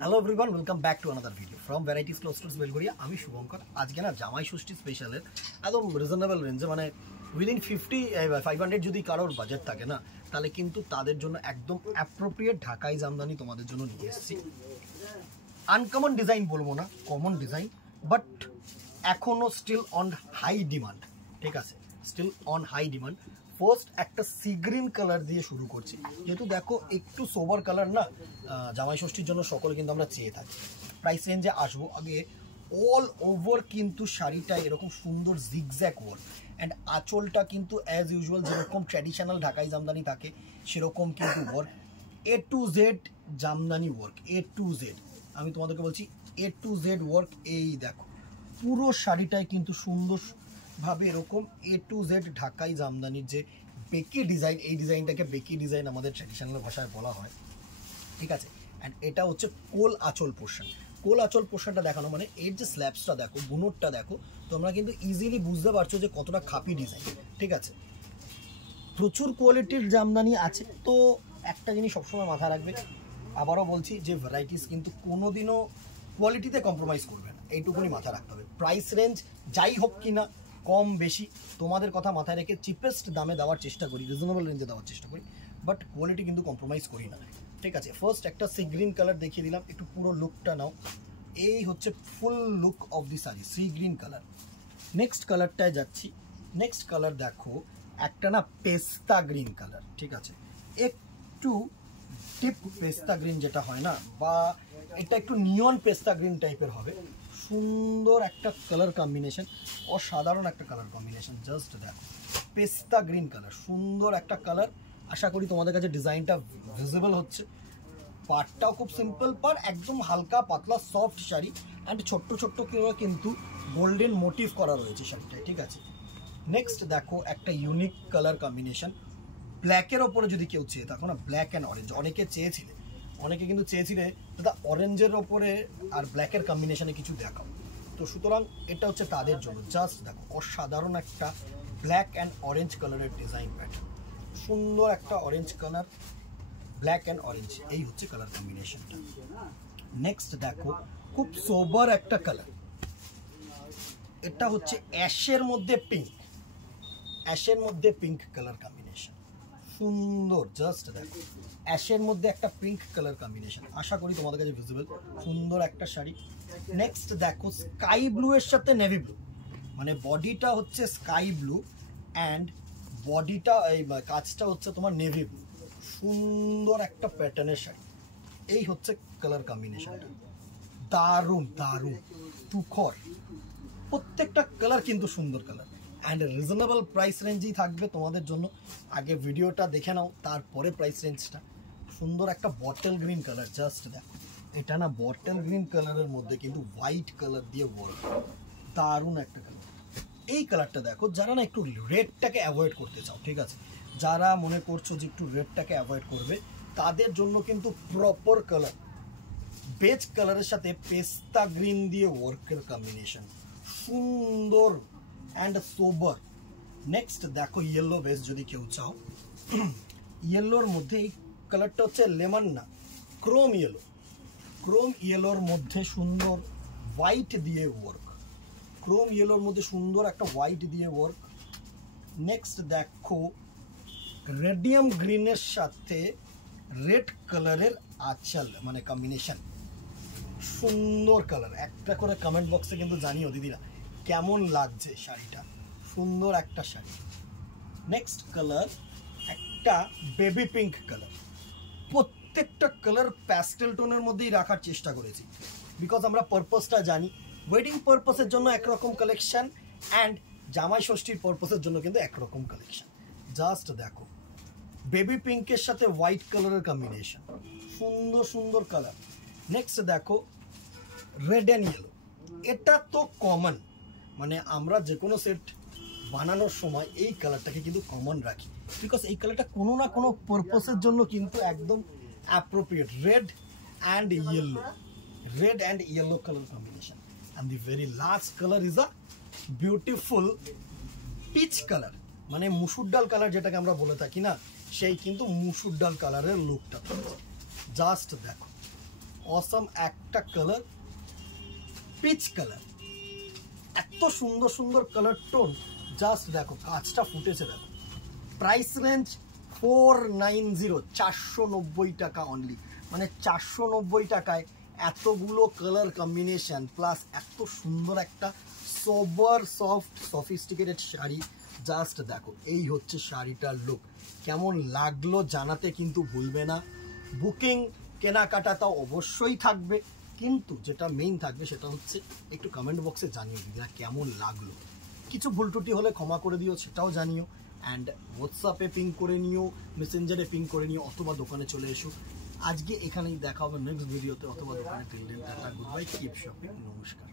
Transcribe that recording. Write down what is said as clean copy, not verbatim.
Hello everyone, welcome back to another video from varieties clothes Belgharia. আমি শুভঙ্কর। আজকে না জামাই ষষ্ঠী স্পেশালের একদম রিজনেবল রেঞ্জে, মানে উইদিন 500 যদি কারোর বাজেট থাকে না, তাহলে কিন্তু তাদের জন্য একদম অ্যাপ্রোপ্রিয়েট ঢাকাই জামদানি তোমাদের জন্য নিয়ে এসেছি। আনকমন ডিজাইন বলবো না, কমন ডিজাইন, বাট এখনও স্টিল অন হাই ডিমান্ড। ঠিক আছে, still on high demand. First একটা সি গ্রিন কালার দিয়ে শুরু করছি, যেহেতু দেখো একটু সোবার কালার না জামাই ষষ্ঠীর জন্য সকলে কিন্তু আমরা চেয়ে থাকি। প্রাইস রেঞ্জে আসবো। আগে অল ওভার কিন্তু শাড়িটা এরকম সুন্দর জিগজ্যাগ ওয়ার্ক, অ্যান্ড আঁচলটা কিন্তু অ্যাজ ইউজুয়াল যেরকম ট্র্যাডিশনাল ঢাকাই জামদানি থাকে সেরকম কিন্তু work, A to Z Jamdani work, A to Z। আমি তোমাদেরকে বলছি A to Z ওয়ার্ক। এই দেখো পুরো শাড়িটায় কিন্তু সুন্দরভাবে এরকম A to Z ঢাকাই জামদানির যে বেকি ডিজাইন, এই ডিজাইনটাকে বেকি ডিজাইন আমাদের ট্র্যাডিশনাল ভাষায় বলা হয়। ঠিক আছে, অ্যান্ড এটা হচ্ছে কোল আঁচল পোর্শন। কোল আঁচল পোর্শনটা দেখানো মানে এর যে স্ল্যাবসটা দেখো, বুনোটটা দেখো, তোমরা কিন্তু ইজিলি বুঝতে পারছো যে কতটা খাপি ডিজাইন। ঠিক আছে, প্রচুর কোয়ালিটির জামদানি আছে। তো একটা জিনিস সবসময় মাথায় রাখবে, আবারও বলছি যে ভ্যারাইটিস কিন্তু কোনোদিনও কোয়ালিটিতে কম্প্রোমাইজ করবে না, এইটুকুনি মাথায় রাখতে হবে। প্রাইস রেঞ্জ যাই হোক কি না, কম বেশি তোমাদের কথা মাথায় রেখে চিপেস্ট দামে দেওয়ার চেষ্টা করি, রিজনেবল রেঞ্জে দেওয়ার চেষ্টা করি, বাট কোয়ালিটি কিন্তু কম্প্রোমাইজ করি না। ঠিক আছে, ফার্স্ট একটা সি গ্রিন কালার দেখিয়ে দিলাম, একটু পুরো লুকটা নাও। এই হচ্ছে full look of the sari, sea green colour. Next কালারটায় যাচ্ছি। নেক্সট কালার দেখো একটা না পেস্তা গ্রিন কালার। ঠিক আছে, একটু ডিপ পেস্তা গ্রিন যেটা হয় না, বা এটা একটু নিয়ন পেস্তা গ্রিন টাইপের হবে। সুন্দর একটা কালার কম্বিনেশন, অসাধারণ একটা কালার কম্বিনেশন। জাস্ট দেখো পেস্তা গ্রিন কালার, সুন্দর একটা কালার। আশা করি তোমাদের কাছে ডিজাইনটা ভিজিবল হচ্ছে। পাড়টাও খুব সিম্পল পাড়, একদম হালকা পাতলা সফট শাড়ি, অ্যান্ড ছোট্ট ছোট্ট করে কিন্তু গোল্ডেন মোটিভ করা রয়েছে শাড়িটায়। ঠিক আছে, নেক্সট দেখো একটা ইউনিক কালার কম্বিনেশন। ব্ল্যাকের ওপরে যদি কেউ চেয়ে থাকো না, ব্ল্যাক অ্যান্ড অরেঞ্জ অনেকে চেয়েছিলে, অনেকে কিন্তু চেয়েছিলে দাদা অরেঞ্জের ওপরে আর ব্ল্যাকের কম্বিনেশনে কিছু দেখাও। তো সুতরাং এটা হচ্ছে তাদের জন্য। জাস্ট দেখো অসাধারণ একটা ব্ল্যাক অ্যান্ড অরেঞ্জ কালারের ডিজাইন প্যাটার্ন, সুন্দর একটা orange colour, black and orange, এই হচ্ছে কালার কম্বিনেশনটা। নেক্সট দেখো খুব সোবার একটা কালার, এটা হচ্ছে অ্যাশের মধ্যে পিঙ্ক, অ্যাশের মধ্যে পিঙ্ক কালার কম্বিনেশন, সুন্দর। জাস্ট দেখো অ্যাশের মধ্যে একটা পিঙ্ক কালার কম্বিনেশন, আশা করি তোমাদের কাছে ভিজিবল। সুন্দর একটা শাড়ি। নেক্সট দেখো স্কাই ব্লু এর সাথে নেভি ব্লু, মানে বডিটা হচ্ছে স্কাই ব্লু অ্যান্ড বডিটা এই কাজটা হচ্ছে তোমার নেভি ব্লু। সুন্দর একটা প্যাটার্নের শাড়ি, এই হচ্ছে কালার কম্বিনেশনটা। দারুণ দারুণ তুখর, প্রত্যেকটা কালার কিন্তু সুন্দর কালার, অ্যান্ড রিজনেবল প্রাইস রেঞ্জেই থাকবে তোমাদের জন্য। আগে ভিডিওটা দেখে নাও, তারপরে প্রাইস রেঞ্জটা। সুন্দর একটা বটল গ্রিন কালার, জাস্ট দেখো এটা না বটল গ্রিন কালারের মধ্যে কিন্তু হোয়াইট কালার দিয়ে ওয়ার্ক, দারুণ একটা কালার। এই কালারটা দেখো, যারা না একটু রেডটাকে অ্যাভয়েড করতে চাও, ঠিক আছে, যারা মনে করছো যে একটু রেডটাকে অ্যাভয়েড করবে, তাদের জন্য কিন্তু প্রপার কালার বেজ কালারের সাথে পেস্তা গ্রিন দিয়ে ওয়ার্কের কম্বিনেশন, সুন্দর অ্যান্ড সোবার। নেক্সট দেখো ইয়েলো বেস যদি কেউ চাও, ইয়েলোর মধ্যে এই কালারটা হচ্ছে লেমন না, ক্রোম ইয়েলো। ক্রোম ইয়েলোর মধ্যে সুন্দর হোয়াইট দিয়ে ওয়ার্ক, ক্রোম ইয়েলোর মধ্যে সুন্দর একটা হোয়াইট দিয়ে ওয়ার্ক। নেক্সট দেখো রেডিয়াম গ্রিনের সাথে রেড কালারের আঁচল, মানে কম্বিনেশন, সুন্দর কালার। একটা করে কমেন্ট বক্সে কিন্তু জানিও দিদিরা কেমন লাগছে শাড়িটা, সুন্দর একটা শাড়ি। নেক্সট কালার একটা বেবি পিঙ্ক কালার। প্রত্যেকটা কালার প্যাস্টেল টোনের মধ্যেই রাখার চেষ্টা করেছি, বিকজ আমরা পারপাসটা জানি। ওয়েডিং পারপাসের জন্য একরকম কালেকশন, অ্যান্ড জামাই ষষ্ঠীর পারপাসের জন্য কিন্তু একরকম কালেকশন। জাস্ট দেখো বেবি পিঙ্কের সাথে হোয়াইট কালারের কম্বিনেশন, সুন্দর সুন্দর কালার। নেক্সট দেখো রেড অ্যান্ড ইয়েলো, এটা তো কমন, মানে আমরা যে কোনো সেট বানানোর সময় এই কালারটাকে কিন্তু কমন রাখি, বিকজ এই কালারটা কোনো না কোনো পারপাসের জন্য কিন্তু একদম appropriate. Red and yellow, red and yellow colour combination, and the very last colour is a beautiful peach colour, মানে মুসুর ডাল কালার যেটাকে আমরা বলে থাকি না, সেই কিন্তু মুসুর ডাল কালারের লুকটা। জাস্ট দেখো অসাম একটা কালার, পিচ কালার, এত সুন্দর সুন্দর কালার টোন, জাস্ট দেখো কাজটা ফুটেছে দেখো। প্রাইস রেঞ্জ 490, 490 টাকা অনলি, মানে 490 টাকায় এতগুলো কালার কম্বিনেশন প্লাস এত সুন্দর একটা সোবার সফট সফিস্টিকেটেড শাড়ি। জাস্ট দেখো এই হচ্ছে শাড়িটার লুক, কেমন লাগলো জানাতে কিন্তু ভুলবে না। বুকিং কেনাকাটা তাও অবশ্যই থাকবে, কিন্তু যেটা মেইন থাকবে সেটা হচ্ছে একটু কমেন্ট বক্সে জানিয়ে দিও না কেমন লাগলো। কিছু ভুল ত্রুটি হলে ক্ষমা করে দিও, সেটাও জানিও। অ্যান্ড হোয়াটসঅ্যাপে পিং করে নিও, মেসেঞ্জারে পিং করে নিও, অথবা দোকানে চলে এসো। আজকে এখানেই দেখা হবে নেক্সট ভিডিওতে, অথবা দোকানে। Till then tata, goodbye, keep shopping, নমস্কার।